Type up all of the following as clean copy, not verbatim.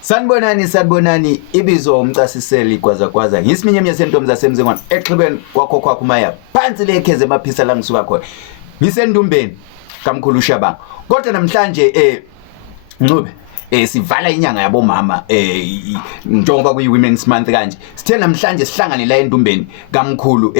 Sanibonani ibizo umcasiseli kwaza ngisiminye sentombi zasemzingwana exhibeni kwakho kwakhumaya phansi lekheze emaphisa la ngisuka khona ngisendumbeni kamkhulu uShabanga kodwa namhlanje Ncube sivala inyanga yabomama njengoba kuyi Women's Month kanje sithe namhlanje sihlangane la endumbeni kamkhulu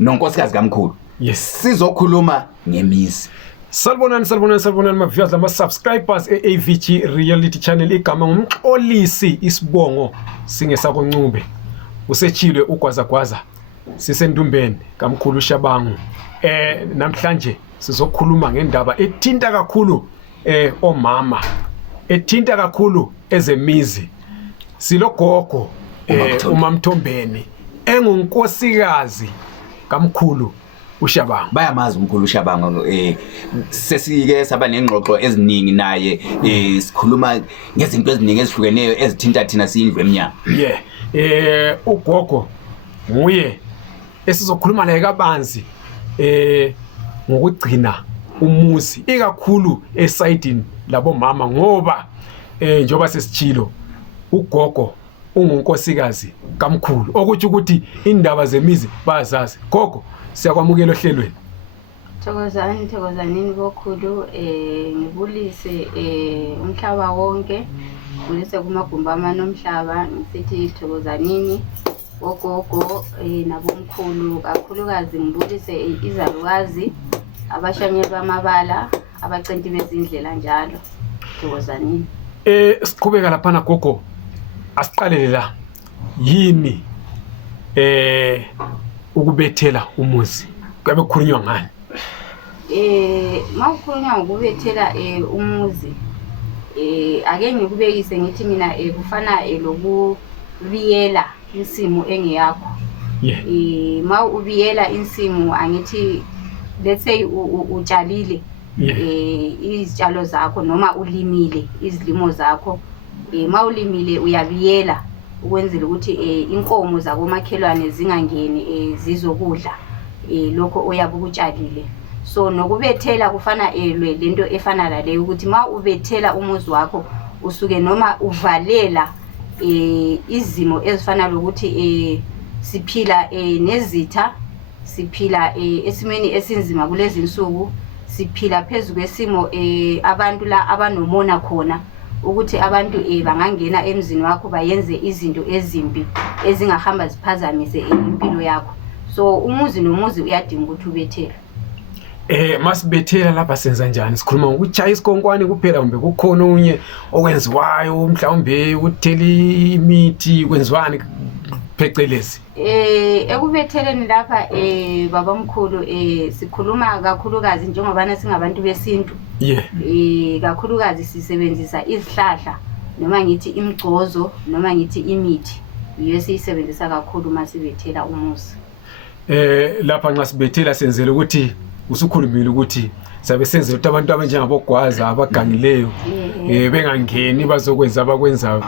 nonkosikazi kamkhulu yes sizokhuluma ngemizi. Salibonani ma-viewers lama-subscribers e-AVG Reality Channel. Igama ngumxolisi isibongo singesako Ncube usetshilwe ugwazagwaza sisendumbeni kamkhulu uShabangu. Namhlanje sizokhuluma ngendaba ethinta kakhulu omama, ethinta kakhulu ezemizi. Silogogo uMamthombeni engunkosikazi kamkhulu uShabangu. Bayamazi umkhulu uShabangu sesike saba nengxoxo eziningi naye sikhuluma ngezinto eziningi ezihlukeneyo ezithinta thina siyindlu eminyama. Ugogo nguye esizokhuluma naye kabanzi ngokugcina umuzi ikakhulu esayidini labomama ngoba njoba sesitshilo ugogo ungunkosikazi kamkhulu okuthi ukuthi indaba zemizi bayazazi. Gogo siyakwamukela ohlelweni. Thokozanini bokhulu ngibulise umhlaba wonke ngibulise kumagumba amanomhlaba ngisithi thokozanini ogogo nabomkhulu kakhulukazi ngibulise izalukazi abashanyeli bamabala abacenti bezindlela njalo thokozanini. Siqhubeka lapha na gogo asiqalele la yini ukubethela umuzi kabe kukhulunywa ngani? Mawukhulunywa ngokubethela umuzi ake ngikubekise ngithi mina kufana lokubiyela insimo engeyakho. Mawubiyela insimo angithi let's say utshalile izitshalo zakho noma ulimile izilimo zakho mawulimile uyabiyela ukwenzela ukuthi inkomo zakomakhelwane zingangeni zizokudla lokho oyabe ukutshalile. So nokubethela kufana lento efana la leyo ukuthi ma ubethela umuzi wakho usuke noma uvalela izimo ezifana lokuthi siphila nezitha, siphila esimeni esinzima kulezi insuku, siphila phezulu kwesimo abantu la abanomona khona ukuthi abantu bangangena emzini wakho bayenze izinto ezimbi ezingahamba ziphazamise impilo yakho. So umuzi nomuzi uyadinga ukuthi ubethele. Masibethela lapha senza njani? Sikhuluma ngokuchaya isikhonkwane kuphela kumbe kukhona unye okwenziwayo mhlawumbe ukuthela imithi kwenziwani phecelezi? Ekubetheleni lapha babamkhulu sikhuluma kakhulukazi njengoba singabantu besintu. Kakhulukazi sisebenzisa izihlahla noma ngithi imgcozo noma ngithi imithi yiyo siyisebenzisa kakhulu masibethela umuzi. Lapha nxa sibethela senzele ukuthi usukhulumile ukuthi sabe senzele ukuthi abantu abanjengabogwaza abagangileyo bengangeni bazokwenza abakwenzayo.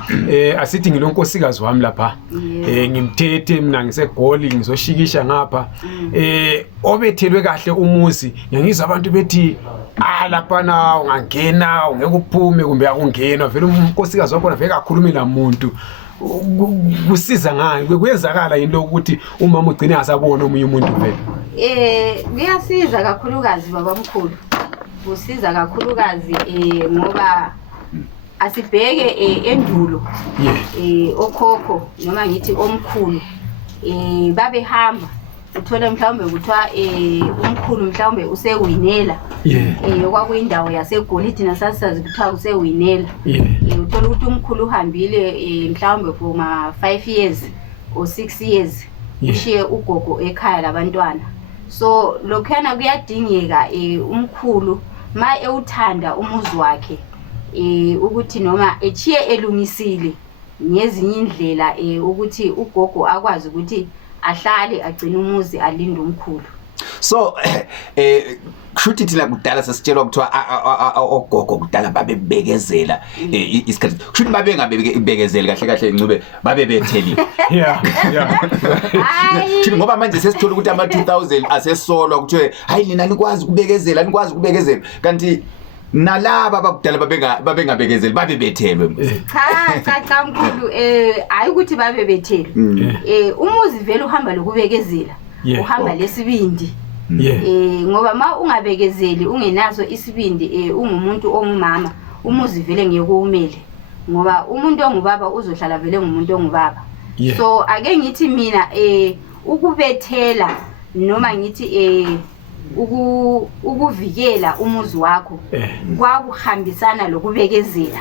Asithi ngilonkosikazi wami lapha ngimthethe mina ngisegoli ngizoshikisha ngapha obethelwe kahle umuzi ngiyizwa abantu bethi lapha na ungangena ungeke uphume kumbe akungenwa vele unkosikazi wakho vele akakhulumi namuntu. Kusiza ngani kuyenzakala into ukuthi umama ugcine asabona omunye umuntu vele? Kuyasiza kakhulukazi babamkhulu, kusiza kakhulukazi ngoba asibheke endulo okhokho noma ngithi omkhulu babehamba uthola mhlawumbe kuthiwa umkhulu mhlawumbe usewinela kwakuyindawo yaseGolide nasasazi kuthiwa usewinela. Uthola ukuthi umkhulu uhambile mhlawumbe for 5 years or 6 years ushiye ugogo ekhaya labantwana. So lokhana kuyadingeka umkhulu ma ewuthanda umuzi wakhe ukuthi noma echiye elungisile ngezinye indlela ukuthi ugogo akwazi ukuthi ahlale agcine umuzi alinde umkhulu. So kushuthi thina kudala sesitshelwa kuthiwa ogogo kudala babebekezela isikhathi. Kushuthi babe ngabebekezeli kahle Ncube babebetheli. Hayi ngoba manje sesithola ukuthi ama 2000 asesolwa kuthiwe hayi nina nikwazi ukubekezela kanti nalaba bakudala babengabekezeli babebethelwe. Cha mkhulu hayi ukuthi babebethelwe. Umuzi vele uhamba lokubekezela. Uhamba lesibindi. Ngoba ma ungabekezeli ungenaso isibindi ungumuntu ongumama umuzi vele ngeke umele. Ngoba umuntu ongubaba uzohlala vele ngumuntu ongubaba. So ake ngithi mina ukubethela noma ngithi ukuvikela umuzi wakho kwakuhambisana lokubekezela.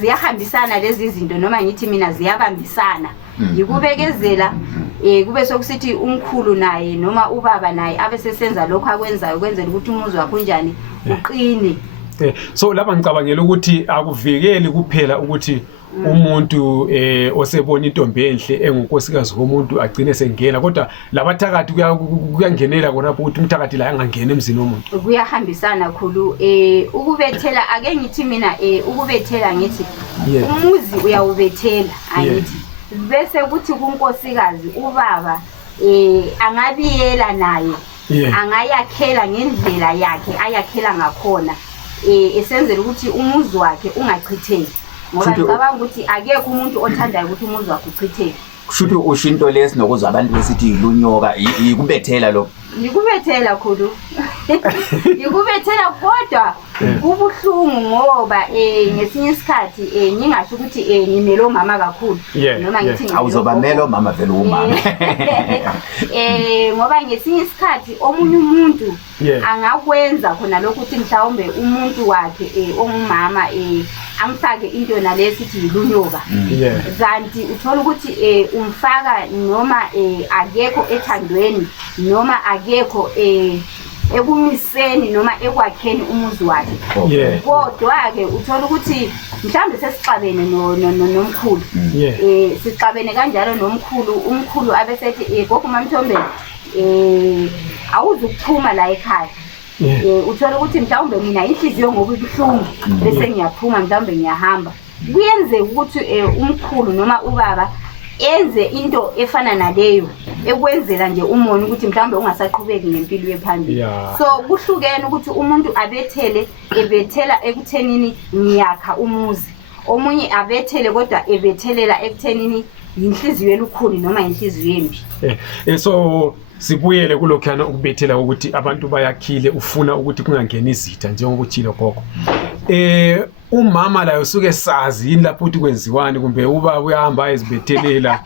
Ziyahambisana lezi zinto noma ngithi mina ziyabambisana. Yikubekezela kube sokusithi umkhulu naye noma ubaba naye abesesenza lokho akwenzayo ukwenzela ukuthi umuzi wakho unjani uqine. So lapha ngicabangela ukuthi akuvikeli kuphela ukuthi umuntu osebona intombi enhle engunkosikazi womuntu agcine sengena kodwa labathakathi kuyangenela khona ukuthi umthakathi la angangena emzini womuntu. Kuyahambisana khulu ukubethela ake ngithi mina ukubethela ngithi umuzi uyawubethela angithi bese kuthi kunkosikazi ubaba angabiyela naye angayakhela ngendlela yakhe ayakhela ngakhona esenzela ukuthi umuzi wakhe ungachitheki. Ngoba ngicabanga ukuthi akekho umuntu othandayo ukuthi umuzi wakhe uchitheke. Kushuthi ushinto lesinokuzwa abantu besithi ilunyoka ikubethela lo. Yikubethela khulu. Yikubethela kodwa ubuhlungu ngoba ngesinye isikhathi ngingasho ukuthi ngimelo mama kakhulu noma ngithi awuzoba melo mama vele umama. Ngoba ngesinye isikhathi omunye umuntu angakwenza khona lokho ukuthi mhlawumbe umuntu wakhe ongumama amfake into nalesithi yilunyoka. Kanti uthola ukuthi umfaka noma akekho ethandweni noma akekho ekumiseni noma ekwakheni umuzi wakhe. Kodwa ke uthola ukuthi mhlambe sesixabene nomkhulu. Sixabene kanjalo nomkhulu umkhulu abesethi gogo MaMthombeni awuzukuphuma la ekhaya. Uthola ukuthi mhlawumbe mina inhliziyo ngoba ibuhlungu bese ngiyaphuma mhlawumbe ngiyahamba. Kuyenzeka ukuthi umkhulu noma ubaba enze into efana naleyo ekwenzela nje umoni ukuthi mhlawumbe ungasaqhubeki ngempilo yephambili. So kuhlukene ukuthi umuntu ebethela ekuthenini ngiyakha umuzi. Omunye abethele kodwa ebethelela ekuthenini inhliziyo elukhuni noma inhliziyo embi. So sibuyele kulokhana ukubethela ukuthi abantu bayakhile ufuna ukuthi kungangeni izitha njengokutshilo gogo. Umama la usuke sazi yini lapho uthi kwenziwani kumbe ubaba uyahamba ezibethelela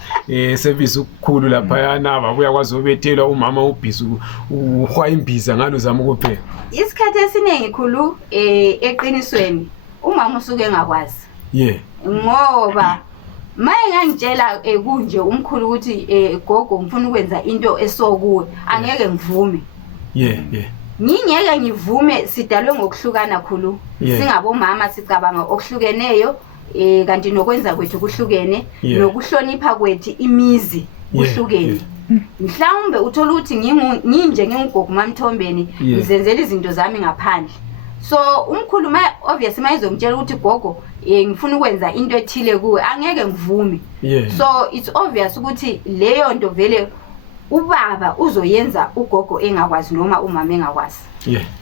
service ukukhulu lapha yana babuya kwazi ubethelwa umama ubhizu uhwa imbiza ngalo zama ukuphela. Isikhathi esiningi khulu eqinisweni umama usuke engakwazi. Ngoba maye ngangitshela kunje umkhulu ukuthi gogo ngifuna ukwenza into esokuwe angeke ngivume. Ngingeke ngivume sidalwe ngokuhlukana khulu. Singabomama sicabanga okuhlukeneyo kanti nokwenza kwethu kuhlukene nokuhlonipha kwethu imizi kuhlukene. Mhlawumbe uthola ukuthi nginje ngingugogo MaMthombeni ngizenzela izinto zami ngaphandle. So umkhulu obviously mayizongitshela ukuthi gogo ngifuna ukwenza into ethile kuwe angeke ngivume. So it's obvious ukuthi leyo nto vele ubaba uzoyenza ugogo engakwazi noma umama engakwazi.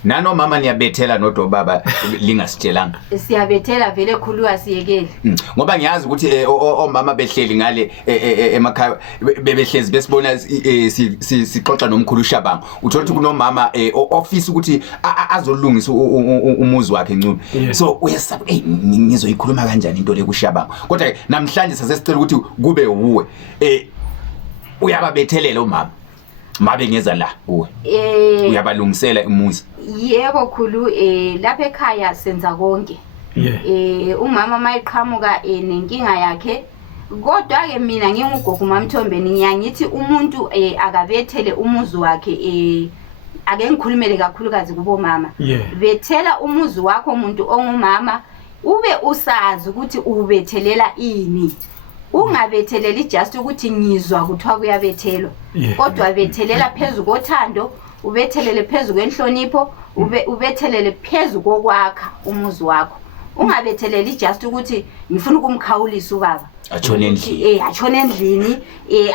Nano mama niyabethela nodwa baba lingasitshelanga. Siyabethela vele khulu asiyekeli. Ngoba ngiyazi ukuthi omama behleli ngale emakhaya bebehlezi besibona sixoxa nomkhulu Shabanga. Uthola ukuthi kunomama office ukuthi azolungisa umuzi wakhe Ncube. So uyesaba ngizoyikhuluma kanjani into le kuShabanga. Kodwa namhlanje sasesicela ukuthi kube uwe uyababethelela umama mabe ngeza la kuwe uyabalungisela umuzi. Yebo khulu lapha ekhaya senza konke. Umama mayiqhamuka nenkinga yakhe kodwa ke mina ngingugogo MaMthombeni ngiyangithi umuntu akabethele umuzi wakhe ake ngikhulumele kakhulukazi kubo mama. Bethela umuzi wakho umuntu ongumama ube usazi ukuthi ubethelela ini. Ungabetheleli just ukuthi ngizwa kuthiwa kuyabethelwa kodwa bethelela phezulu kothando ubethelele phezulu kwenhlonipho ubethelele phezulu kokwakha umuzi wakho. Ungabetheleli just ukuthi ngifuna ukumkhawulisa ubaba atshone endlini atshone endlini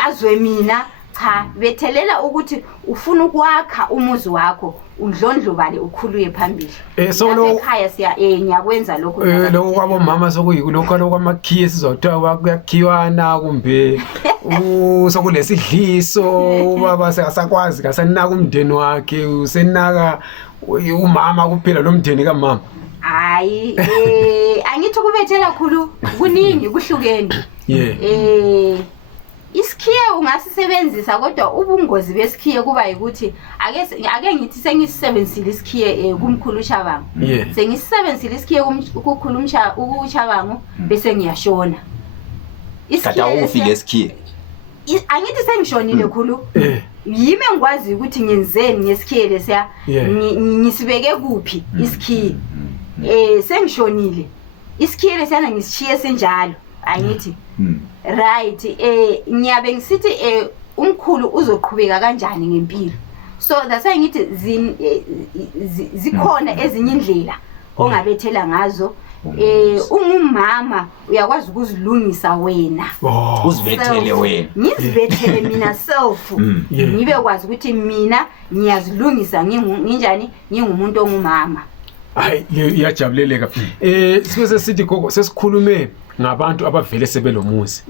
azwe mina cha bethelela ukuthi ufuna ukwakha umuzi wakho undlondlobale ukhuluye phambili so lo ekhaya siya ngiyakwenza lokho lo kwabo mama sokuyilokho lokwamakhiye sizothiwa kuyakhiwana kumbe sokulesidliso ubaba sekasakwazi kasanaka umndeni wakhe usenaka umama kuphela lo mndeni kamama. Hayi angithi kubethela khulu kuningi kuhlukene. Isikhiye ungasisebenzisa kodwa ubungozi besikhiye kuba ukuthi ake ngithi sengisebenzisile isikhiye kumkhulu uShabangu. Sengisebenzisile isikhiye ukukhulu uShabangu bese ngiyashona. Isikhiye ufike isikhiye. Angithi sengishonile khulu. Yimi ngikwazi ukuthi ngenzeni ngesikhiye lesiya ngisibeke kuphi isikhiye. Sengishonile. Isikhiye lesiyana ngisishiye senjalo. Angithi right ngiyabe ngisithi umkhulu uzoqhubeka kanjani ngempilo. So that's why ngithi zikhona ezinye indlela ongabethela ngazo. Ungumama uyakwazi ukuzilungisa wena. Uzibethele wena. Ngizibethele mina self. Ngibe kwazi ukuthi mina ngiyazilungisa nginjani ngingumuntu ongumama. Hayi iyajabuleleka. Sike sithi gogo sesikhulume ngabantu abavele sebelomuzi.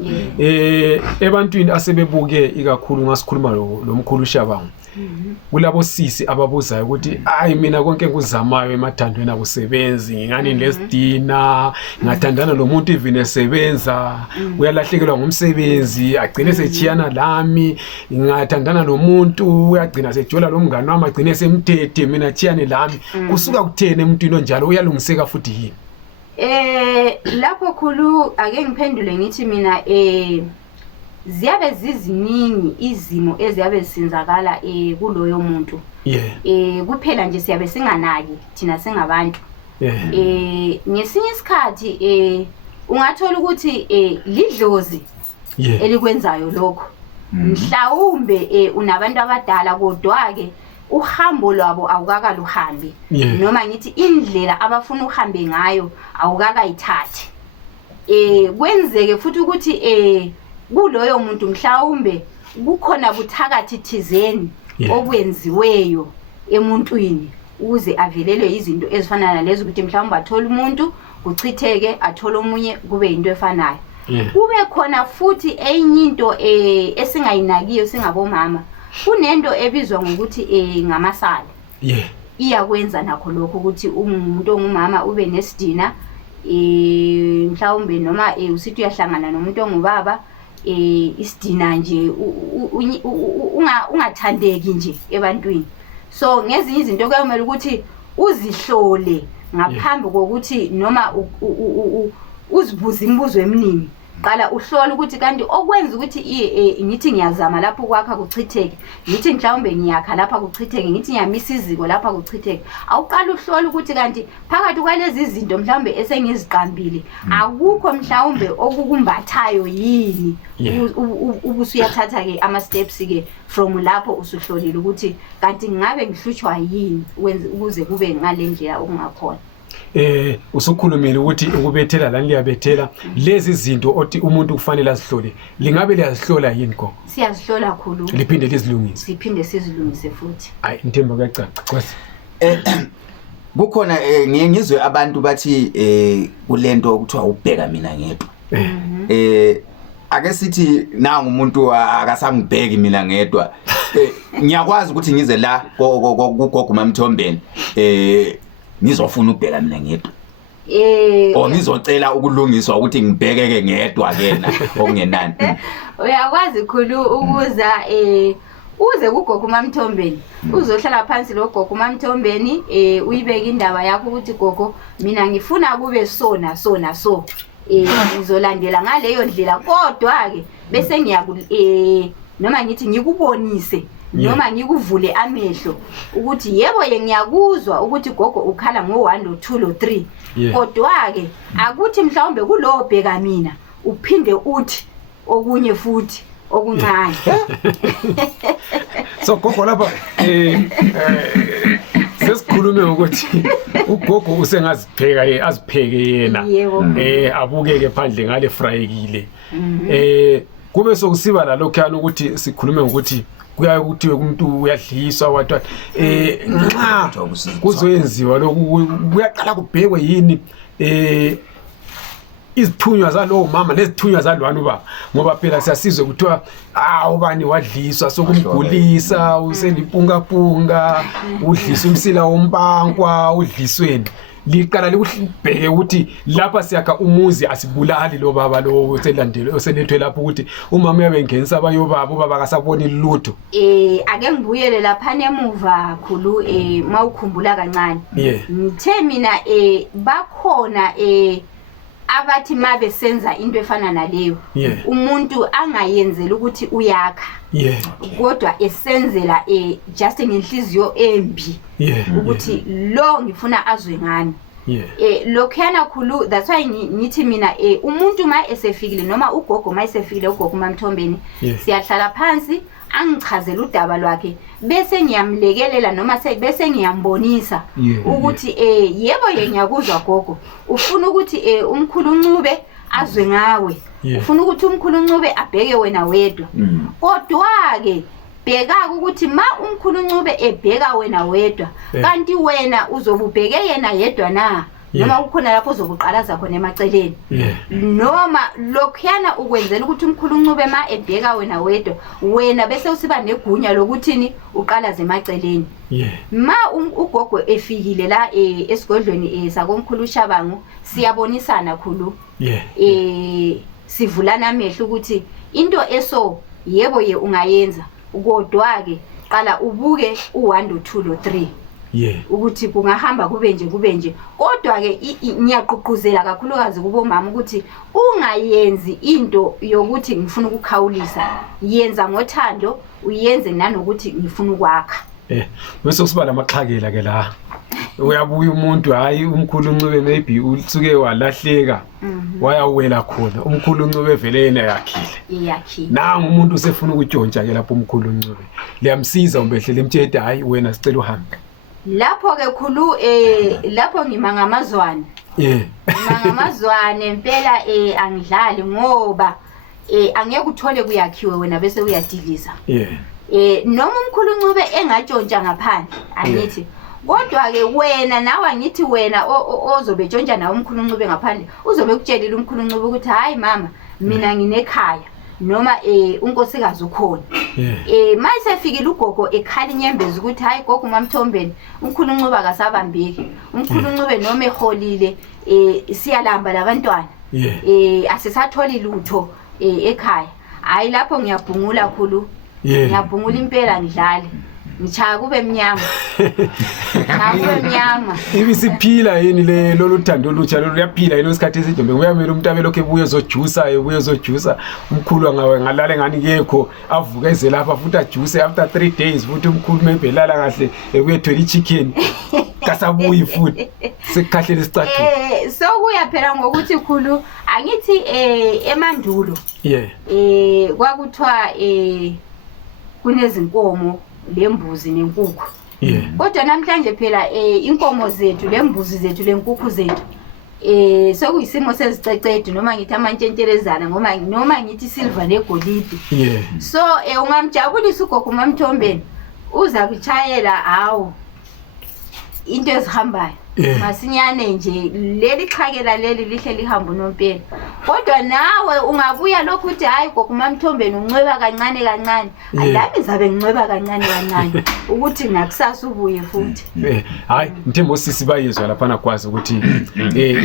Ebantwini asebebuke ikakhulu ngasikhuluma lo mkhulu uShabangu. Kulabo sisi ababuzayo ukuthi hayi mina konke nguzamayo emathandweni akusebenzi ngani lesidina ngathandana lo muntu even esebenza uyalahlekelwa ngumsebenzi agcine sechiyana lami ngathandana lo muntu uyagcina sejola lo mngani wami agcine semthethe mina chiyane lami kusuka kuthene emntwini onjalo uyalungiseka futhi yini? Lapho khulu ake ngiphendule ngithi mina ziyabe ziziningi izimo eziyabe zisenzakala kuloyo muntu. Kuphela nje siyabe singanaki thina singabantu. Ngesinye isikhathi ungathola ukuthi lidlozi elikwenzayo lokho. Mhlawumbe unabantu abadala kodwa ke uhambo lwabo awukakaluhambi noma ngithi indlela abafuna uhambe ngayo awukakayithathi. Kwenzeke futhi ukuthi kuloyo muntu mhlawumbe kukhona buthakathi thizeni obwenziweyo emuntwini ukuze avelelwe izinto ezifana nalezo ukuthi mhlawumbe athola umuntu kuchitheke athola omunye kube into efanayo. Kube khona futhi enye into esingayinakiyo singabomama kunento ebizwa ngokuthi ngamasala. Iyakwenza nakho lokho ukuthi umuntu ongumama ube nesidina mhlawumbe noma usithi uyahlangana nomuntu ongubaba isidina nje ungathandeki nje ebantwini. So ngezinye izinto kuyamela ukuthi uzihlole ngaphambi kokuthi noma uzibuza imibuzo eminingi. Qala uhlole ukuthi kanti okwenza ukuthi ngithi ngiyazama lapho kwakha kuchitheke ngithi mhlawumbe ngiyakha lapha kuchitheke ngithi ngiyamisa iziko lapha kuchitheke. Awuqala uhlole ukuthi kanti phakathi kwalezi izinto mhlawumbe esengiziqambile akukho mhlawumbe okukumbathayo yini. Ubusuyathatha ke ama steps ke from lapho usuhlolile ukuthi kanti ngabe ngihlutshwa yini ukuze kube ngalendlela okungakhona. Usukhulumile ukuthi ukubethela lani liyabethela lezi zinto othi umuntu kufanele azihlole lingabe liyazihlola yini gogo? Siyazihlola khulu. Liphinde lizilungise. Siphinde sizilungise futhi. Hayi Nthemba kuyacaca kwasi. Kukhona ngizwe abantu bathi kulento okuthiwa ubheka mina ngedwa. Ake sithi nanga umuntu akasangibheki mina ngedwa. Ngiyakwazi ukuthi ngize la gogo mamthombeni ngizofuna ukubheka mina ngedwa. Ngizocela ukulungiswa ukuthi ngibhekeke ngedwa kena okungenani. Uyakwazi khulu ukuza uze kugogo mamthombeni uzohlala phansi lo gogo mamthombeni uyibeka indaba yakho ukuthi gogo mina ngifuna kube so ngizolandela ngaleyo ndlela kodwa ke bese noma ngithi ngikubonise noma ngikuvule amehlo ukuthi yebo ngiyakuzwa ukuthi gogo ukhala ngo1 lo 2 lo 3 kodwa ke akuthi mhlawumbe kulo bheka mina uphinde uthi okunye futhi okuncane. So gogo lapha sesikhulume ukuthi ugogo usengazipheka azipheke yena abukeke phandle ngale frayekile. Kube sokusiba la lokhana ukuthi sikhulume ukuthi kuya kuthiwe umuntu uyadliswa wathi nxa kuzoyenziwa lokhu kuyaqala kubhekwe yini izithunywa zalowo mama nezithunywa zalwana ubaba ngoba phela siyasizwe kuthiwa ubani wadliswa sokumgulisa uselimpungapunga udlisa umsila wombankwa udlisweni liqala likubheke ukuthi lapha siyakha umuzi asibulali lo baba lo oselethwe lapho ukuthi umama uyabengenisa abayobaba ubaba akasaboni lutho. Ake ngibuyele lapha emuva khulu mawukhumbula kancane ngithe mina bakhona abathi mabe senza into efana naleyo umuntu angayenzela ukuthi uyakha kodwa esenzela just ngenhliziyo embi ukuthi lo ngifuna azwe ngani lokhana khulu. That's why ngithi mina umuntu ma esefikile noma ugogo ma esefikile ugogo uMamthombeni siyahlala phansi angichazela udaba lwakhe bese ngiyamlekelela noma bese ngiyambonisa ukuthi yebo ngiyakuzwa gogo ufuna ukuthi umkhulu Ncube azwe ngawe ufuna ukuthi umkhulu Ncube abheke wena wedwa kodwa ke bheka ukuthi ma umkhulu Ncube ebheka wena wedwa kanti wena uzobubheke yena yedwa na noma ukhona lapho uzobuqalaza khona emaceleni noma lokhuyana ukwenzela ukuthi umkhulu Ncube ma ebheka wena wedwa wena bese usiba negunya lokuthini uqalaze emaceleni ma ugogo efikile la esigodlweni sakomkhulu Shabangu siyabonisana khulu sivulana amehlo ukuthi into eso yebo ungayenza kodwa ke qala ubuke u1 2 lo 3 ukuthi kungahamba kube nje kodwa ke ngiyaqhuquzela kakhulukazi kubo mama ukuthi ungayenzi into yokuthi ngifuna ukukhawulisa yenza ngothando uyenze nanokuthi ngifuna ukwakha bese kusiba lamaxhakela ke la uyabuya umuntu hayi umkhulu Ncube maybe usuke walahleka wayawela khona umkhulu Ncube vele yena yakhile nangu umuntu usefuna ukutshontsha ke lapho umkhulu Ncube liyamsiza umbehlela emtshede hayi wena sicela uhambe lapho ke khulu lapho ngimangamazwane mangamazwane impela angidlali ngoba angeke uthole kuyakhiwe wena bese uyadiliza noma umkhulu Ncube engatshontsha ngaphandle angithi kodwa ke wena nawe angithi wena ozobe tshontsha nawe umkhulu Ncube ngaphandle uzobe kutshelile umkhulu Ncube ukuthi hayi mama mina nginekhaya noma unkosikazi ukhona mayise fikile ugogo ekhala inyembezi ukuthi hayi gogo uMamthombeni umkhulu Ncube akasabambeki umkhulu Ncube noma eholile siyalamba labantwana asisatholi lutho ekhaya hayi lapho ngiyabhungula khulu ngiyabhungula impela ngidlale ngichaya kube mnyama ibisiphila yini lolu thando olutsha lolu yaphila yini isikhathi esidumbe uyamela umuntu abelokho ebuye ezojusa umkhulu angawe ngalale ngani ngekho avukeze lapha futhi ajuse after 3 days futhi umkhulu mebelala kahle ekuyethola ichicken kasabuyi futhi sekukhahlele isicathu so kuyaphela ngokuthi khulu angithi emandulo kwakuthiwa kunezinkomo lembuzi nenkukhu kodwa namhlanje phela inkomo zethu lembuzi zethu lenkukhu zethu sokuyisimo sezicecedu noma ngithi amantshentelezana noma ngithi silver negolide so ungamjabulisa ugogo uMamthombeni uza kuchayela hawo into ezihambayo masinyane nje leli xhakela leli lihle lihamba unompela kodwa nawe ungabuya lokho uthi hayi gogo uMamthombeni uncweba kancane alami zabe ngincweba kancane ukuthi nakusasa ubuye futhi hayi Mthembu sisi bayizwa lapha nakwazi ukuthi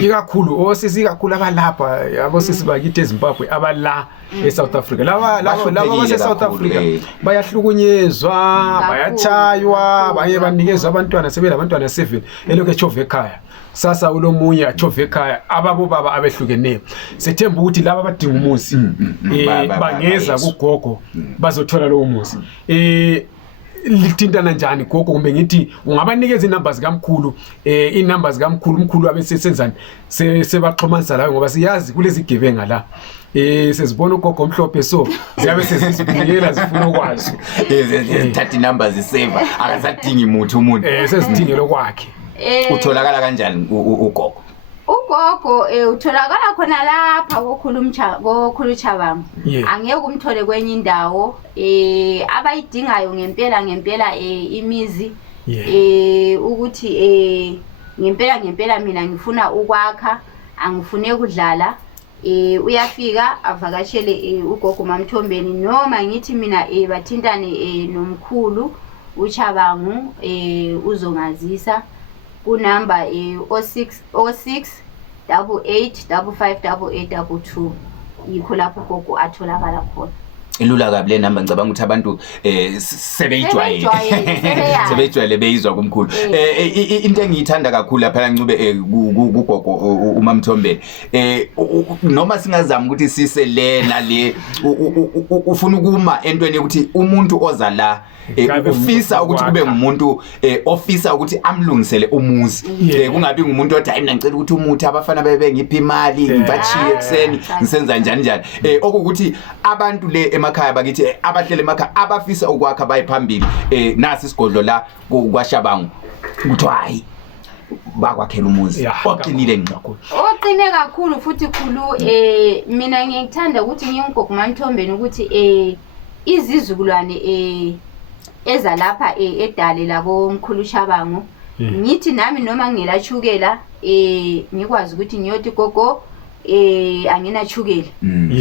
ikakhulu osisi kakhulu abalapha abosisi bakithi eZimbabwe abala eSouth Africa laba base-South Africa bayahlukunyezwa bayachaywa baye banikezwa abantwana sebelabantwana 7 elokhu echova ekhaya sasa ulomunye achova ekhaya ababo baba abehlukeneyo sethemba ukuthi laba badinga umuzi bangeza kugogo bazothola lo muzi lithintana njani gogo kumbe ngithi ungabanikeza inumbers kamkhulu inumbers kamkhulu umkhulu abesesenzani sebaxhomanisa lawo ngoba siyazi kulezi gebenga la sezibona ugogo omhlophe so ziyabe sezibuyela zifuna ukwazi thatha inumbers save akasadingi umuntu sezidingelo kwakhe utholakala kanjani ugogo Ugogo utholakala khona lapha kokhulu Chabangu. Angeke umthole kwenye indawo. Abayidingayo ngempela imizi ukuthi ngempela mina ngifuna ukwakha, angifune ukudlala. Uyafika avakashele ugogo uMamthombeni noma ngithi mina bathintane nomkhulu uChabangu uzongazisa kunamba 06 88 55 yikho lapho ugogo atholakala khona. Ilula kabi le number ngicabanga ukuthi abantu sebejwayele beyizwa kumkhulu. Into engiyithanda kakhulu lapha Ncube kugogo uMamthombeni noma singazama ukuthi sise lena le ufuna ukuma entweni ukuthi umuntu oza la ufisa ukuthi kube ngumuntu ofisa ukuthi amlungisele umuzi kungabi ngumuntu othi hayi mina ngicela ukuthi umuthi abafana bebe ngiphi imali ngibachiye ekseni ngisenza njani okukuthi abantu le emakhaya bakithi abahlele emakhaya abafisa ukwakha bayiphambili nasi isigodlo la kwaShabangu ukuthi hayi bakwakhela umuzi oqinile ngqo oqine kakhulu futhi khulu mina ngiyithanda ukuthi ngiyingogo uMamthombeni ukuthi izizukulwane eza lapha edale la komkhulu Chabangu ngithi nami noma nginelachukela ngikwazi ukuthi ngiyothi gogo anginachukela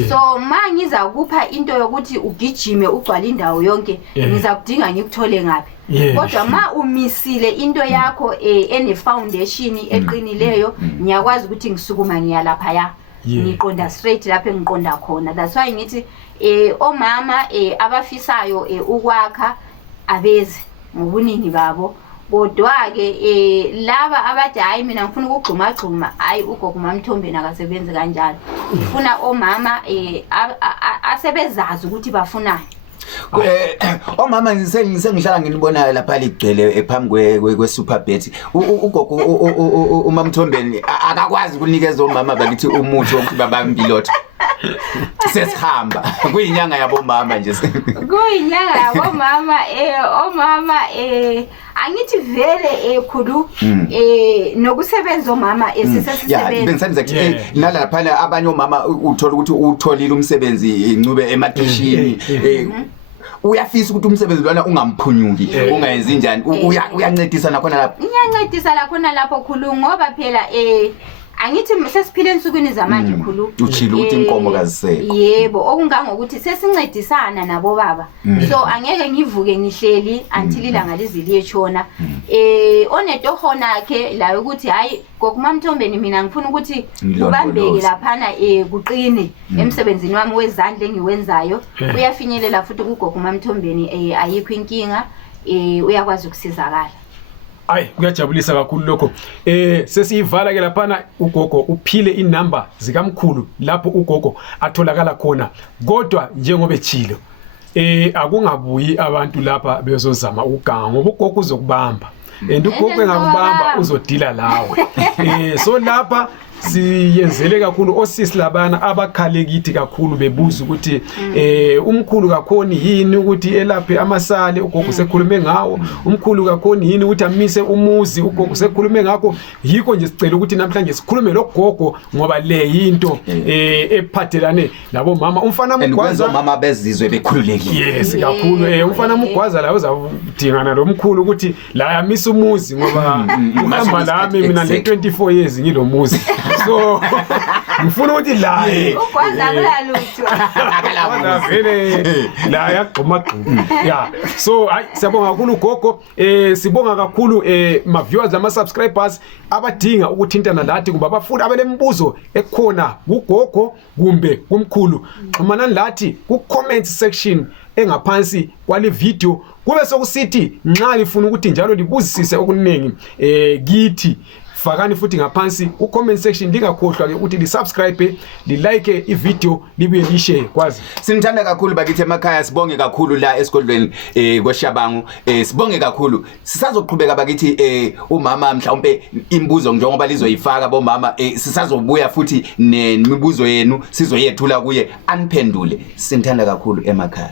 so mangiza kupha into yokuthi ugijime ugcwala indawo yonke ngiza kudinga ngikuthole ngapi kodwa ma umisile into yakho ene foundation eqinileyo ngiyakwazi ukuthi ngisukuma ngiyalapha ya ngiqonda straight lapha engiqonda khona. That's why ngithi omama abafisayo ukwakha abeze ngobuningi babo kodwa ke laba abathi hayi mina ngifuna ukugxuma hayi ugogo uMamthombeni akasebenzi kanjalo ngifuna omama asebezazi ukuthi bafunani. Omama ngisengihlala nginibona lapha ligcwele ephambi kweSuperbet ugogo uMamthombeni akakwazi ukunikeza omama bakithi umuthi wokuthi babambilotho sesihamba kuyinyanga yabo mama nje kuyinyanga yabo mama omama angithi vele khulu nokusebenza omama sesesisebenza bengisenza ukuthi nalapha abanye omama uthola ukuthi utholile umsebenzi Ncube emakishini uyafisa ukuthi umsebenzi lwana ungamphunyuki ungayenzi njani uyancedisa nakhona lapho ngiyancedisa lakhona lapho khulu ngoba phela angithi sesiphile ensukwini zamanje khulu uchilo ukuthi inkomo kaziseko yebo okungangokuthi sesincedisana nabo baba so angeke ngivuke ngihleli until ilanga liziliye tshona onetohona ke la ukuthi hayi gokuMamthombeni mina ngifuna ukuthi ubambeke laphana kuqine emsebenzini wami wezandla engiwenzayo uyafinyelela futhi kugokuMamthombeni ayikho inkinga uyakwazi ukusizakala. Ayi kuyajabulisa kakhulu lokho. Sesiyivala ke laphana ugogo uphile inamba zikamkhulu lapho ugogo atholakala khona. Kodwa njengoba echilo akungabuyi abantu lapha bezozama ukuganga ngoba ugogo uzokubamba. Ugogo engakubamba uzodila lawe. So lapha siyenzele kakhulu osisi labana abakhale kithi kakhulu bebuza ukuthi umkhulu kakhoni yini ukuthi elaphe amasale ugogo sekhulume ngawo umkhulu kakhoni yini ukuthi amise umuzi ugogo sekhulume ngakho yikho nje sicela ukuthi namhlanje sikhulume logogo ngoba le yinto ephathelane labo mama umfana Mugwaza mama bezizwe bekhululekile yes kakhulu umfana Mugwaza la uzadingana lomkhulu ukuthi la yamisa umuzi ngoba uhamba lami mina le 24 years ngilomuzi so ngifuna ukuthi la ukwaza kulalutho akala vele la yagquma yeah so siyabonga kakhulu ugogo sibonga kakhulu ma viewers ama subscribers abadinga ukuthintana lathi kuba bafuna abelembuzo ekhona ugogo kumbe kumkhulu xhumana lathi ku comment section engaphansi kwale video kube sokusithi nxa lifuna ukuthi njalo libuzisise okuningi kithi fakani futhi ngaphansi ku comment section lingakhohlwa ke ukuthi li subscribe li like ivideo libuye li share kwazi sinithanda kakhulu bakithi emakhaya sibonge kakhulu la esigodlweni kwaShabangu sibonge kakhulu sisazoqhubeka bakithi umama mhlawumbe imbuzo njengoba lizoyifaka bomama sisazobuya futhi nemibuzo yenu sizoyethula kuye aniphendule sinithanda kakhulu emakhaya.